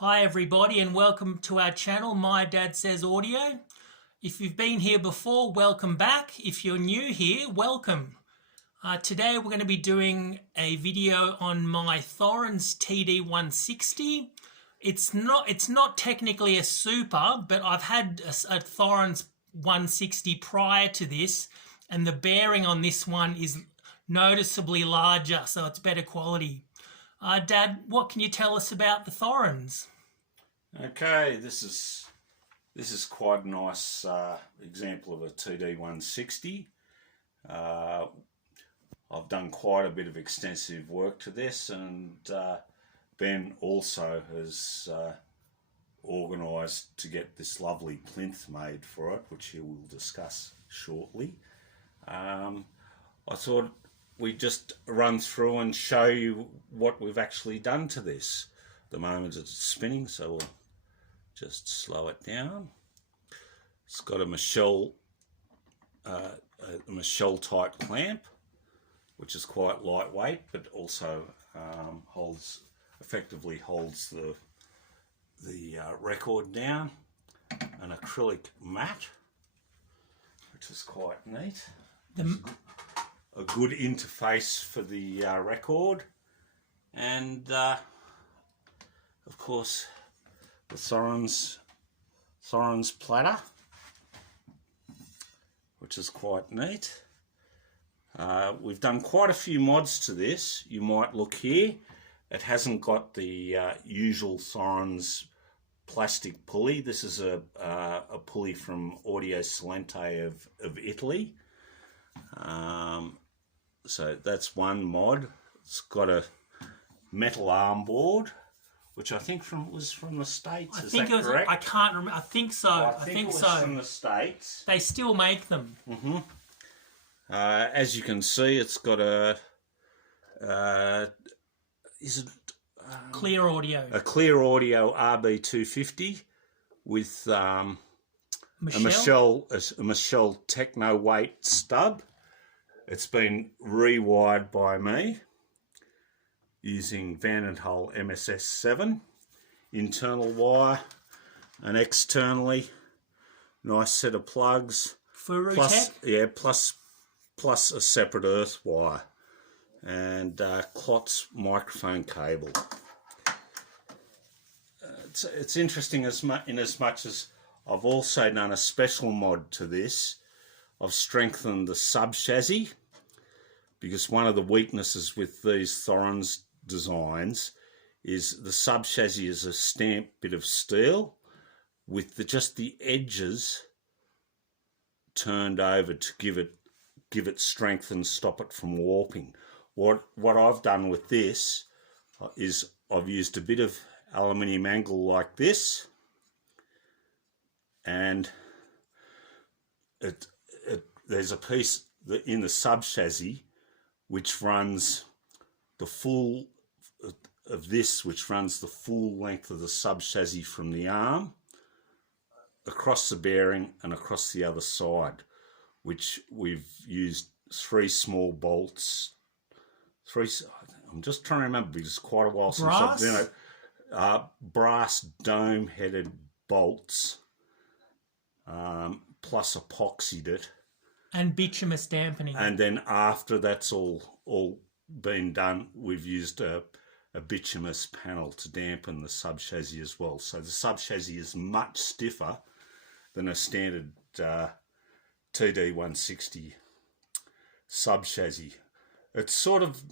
Hi everybody and welcome to our channel, My Dad Says Audio. If you've been here before, welcome back. If you're new here, welcome. Today we're going to be doing a video on my Thorens TD160. It's not technically a super, but I've had a Thorens 160 prior to this, and the bearing on this one is noticeably larger, so it's better quality. Dad, what can you tell us about the Thorens? Okay, this is quite a nice example of a TD160. I've done quite a bit of extensive work to this, and Ben also has organised to get this lovely plinth made for it, which he will discuss shortly. I thought we'd just run through and show you what we've actually done to this. At the moment it's spinning, so we'll just slow it down. It's got a Michelle type clamp, which is quite lightweight, but also effectively holds the record down. An acrylic mat, which is quite neat. A good interface for the record, and of course the Thorens platter, which is quite neat. We've done quite a few mods to this. You might look here, it hasn't got the usual Thorens plastic pulley. This is a pulley from Audio Salente of Italy. So that's one mod. It's got a metal arm board, which I think was from the States. Is that correct? I can't remember. I think so. I think it was from the States. They still make them. As you can see, it's got a Clear audio. A Clear Audio Rb250 with a Michelle Techno weight stub. It's been rewired by me using Van & Hull MSS7 internal wire, and externally nice set of plugs plus a separate earth wire and Klotz microphone cable. It's interesting in as much as I've also done a special mod to this. I've strengthened the sub chassis, because one of the weaknesses with these Thorens designs is the sub chassis is a stamped bit of steel with just the edges turned over to give it strength and stop it from warping. What I've done with this is I've used a bit of aluminium angle like this, and there's a piece in the sub chassis which runs the full of this, which runs the full length of the sub chassis from the arm across the bearing and across the other side, which we've used three small bolts. I'm just trying to remember because it's quite a while since I've done it. Brass dome-headed bolts, plus epoxied it. And bituminous dampening. And then after that's all been done, we've used a bituminous panel to dampen the sub chassis as well. So the sub chassis is much stiffer than a standard TD160 sub chassis. It's sort of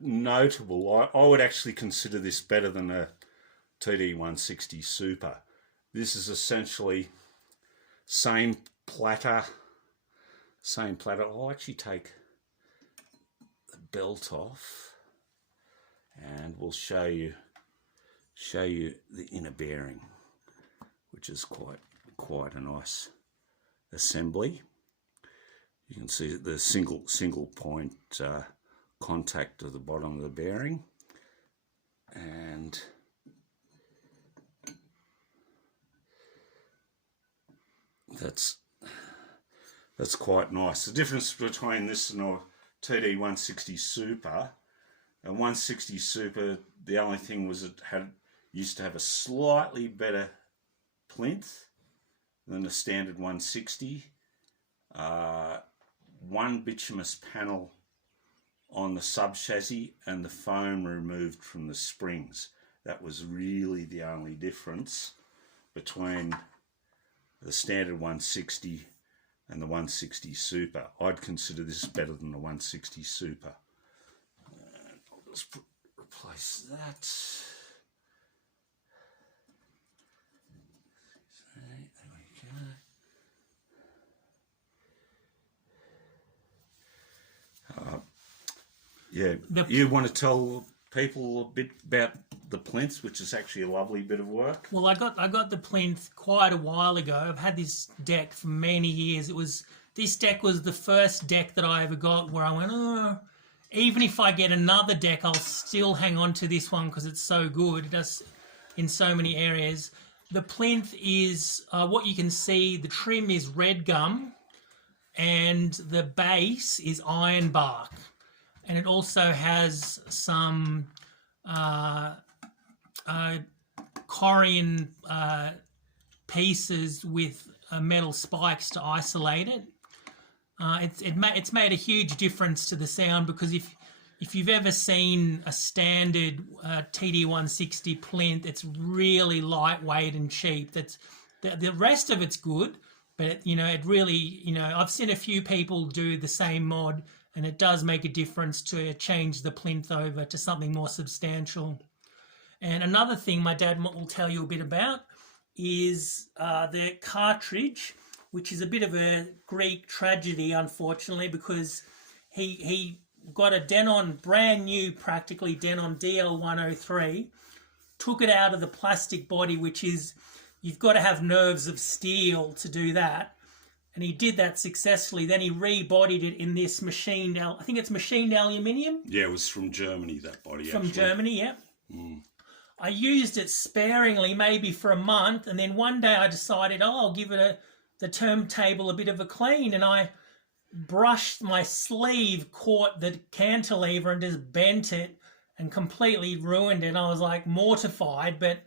notable. I would actually consider this better than a TD160 Super. This is essentially same platter. I'll actually take the belt off and we'll show you the inner bearing, which is quite a nice assembly. You can see the single point contact at the bottom of the bearing, and that's quite nice. The difference between this and a TD160 Super, and 160 Super, the only thing was it used to have a slightly better plinth than the standard 160. One bituminous panel on the sub chassis and the foam removed from the springs. That was really the only difference between the standard 160 and the 160 Super. I'd consider this better than the 160 Super. I'll just replace that. There we go. Yeah, you want to tell people a bit about the plinth, which is actually a lovely bit of work? Well, I got the plinth quite a while ago. I've had this deck for many years. This deck was the first deck that I ever got where I went, oh, even if I get another deck, I'll still hang on to this one because it's so good. It does in so many areas. The plinth is, what you can see, the trim is red gum and the base is iron bark. And it also has some Corian pieces with metal spikes to isolate it. It's made a huge difference to the sound, because if you've ever seen a standard TD160 plinth, it's really lightweight and cheap. The rest of it's good, but it really, I've seen a few people do the same mod, and it does make a difference to change the plinth over to something more substantial. And another thing my dad will tell you a bit about is the cartridge, which is a bit of a Greek tragedy, unfortunately, because he got a Denon, brand new practically, Denon Dl103, took it out of the plastic body, which is, you've got to have nerves of steel to do that. And he did that successfully. Then he rebodied it in this machined, I think it's machined aluminium. Yeah, it was from Germany, that body. From Germany, yeah. Mm. I used it sparingly, maybe for a month, and then one day I decided, I'll give it the turntable a bit of a clean, and I brushed my sleeve, caught the cantilever and just bent it and completely ruined it. I was like mortified, but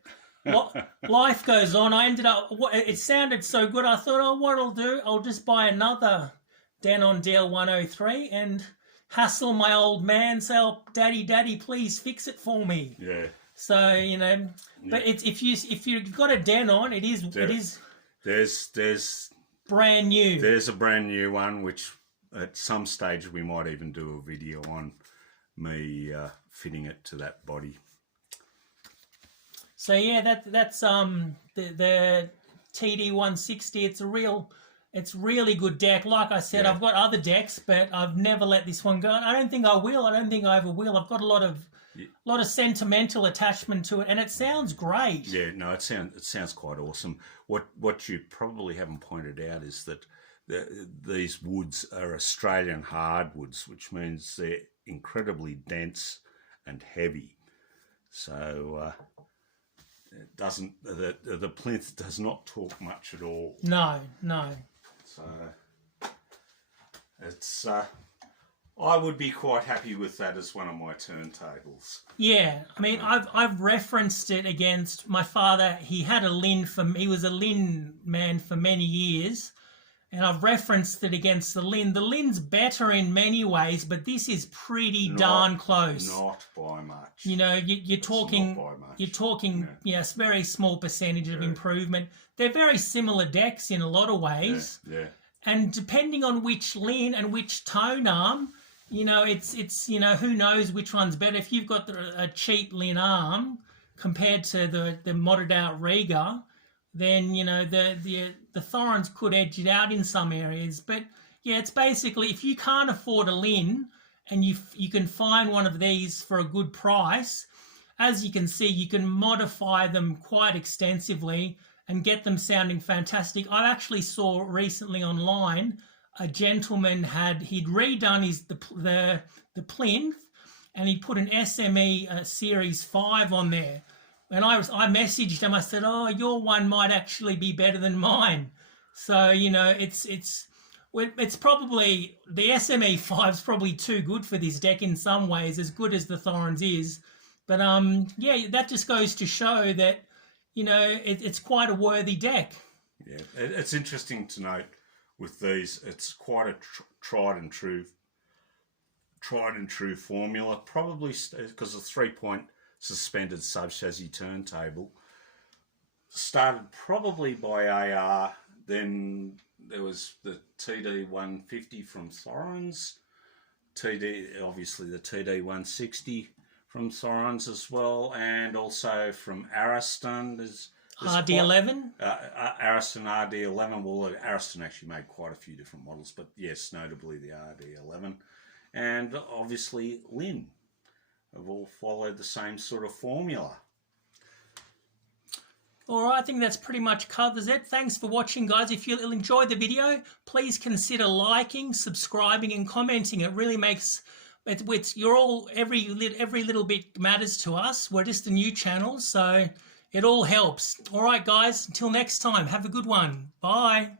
life goes on. I ended up, it sounded so good, I thought, what I'll do, I'll just buy another Denon Dl103 and hassle my old man, say, daddy, please fix it for me. Yeah. So, but it's, if you've got a Denon, it is there's brand new. There's a brand new one, which at some stage we might even do a video on me fitting it to that body. So yeah, that's the TD160. It's really good deck. Like I said, yeah. I've got other decks, but I've never let this one go. I don't think I will. I don't think I ever will. I've got a lot of sentimental attachment to it, and it sounds great. Yeah, no, it sounds quite awesome. What you probably haven't pointed out is that these woods are Australian hardwoods, which means they're incredibly dense and heavy. So it doesn't, the plinth does not talk much at all. No. So it's I would be quite happy with that as one of my turntables. Yeah, I mean, I've referenced it against my father. He had a Linn he was a Linn man for many years, and I've referenced it against the Linn. The Linn's better in many ways, but this is pretty darn close. Not by much. You're talking, a very small percentage of improvement. They're very similar decks in a lot of ways. Yeah. And depending on which Linn and which tone arm, it's who knows which one's better. If you've got a cheap Linn arm compared to the modded out Rega, then the Thorens could edge it out in some areas. But yeah, it's basically, if you can't afford a Linn and you can find one of these for a good price, as you can see, you can modify them quite extensively and get them sounding fantastic. I actually saw recently online a gentleman he'd redone the plinth, and he put an SME Series 5 on there. And I messaged him. I said, your one might actually be better than mine. So it's probably, the SME 5's probably too good for this deck in some ways, as good as the Thorens is. But yeah, that just goes to show that, you know, it's quite a worthy deck. Yeah, it's interesting to note with these, it's quite a tried and true formula, probably because the 3-point suspended sub-chassis turntable started probably by AR, then there was the TD150 from Thorens, obviously the TD160 from Thorens as well, and also from Ariston. There's RD11? Ariston RD11. Well, Ariston actually made quite a few different models, but yes, notably the RD11. And obviously Lin have all followed the same sort of formula. All right, I think that's pretty much covers it. Thanks for watching, guys. If you enjoyed the video, please consider liking, subscribing, and commenting. It really makes you're all every little bit matters to us. We're just a new channel, so it all helps. All right, guys. Until next time, have a good one. Bye.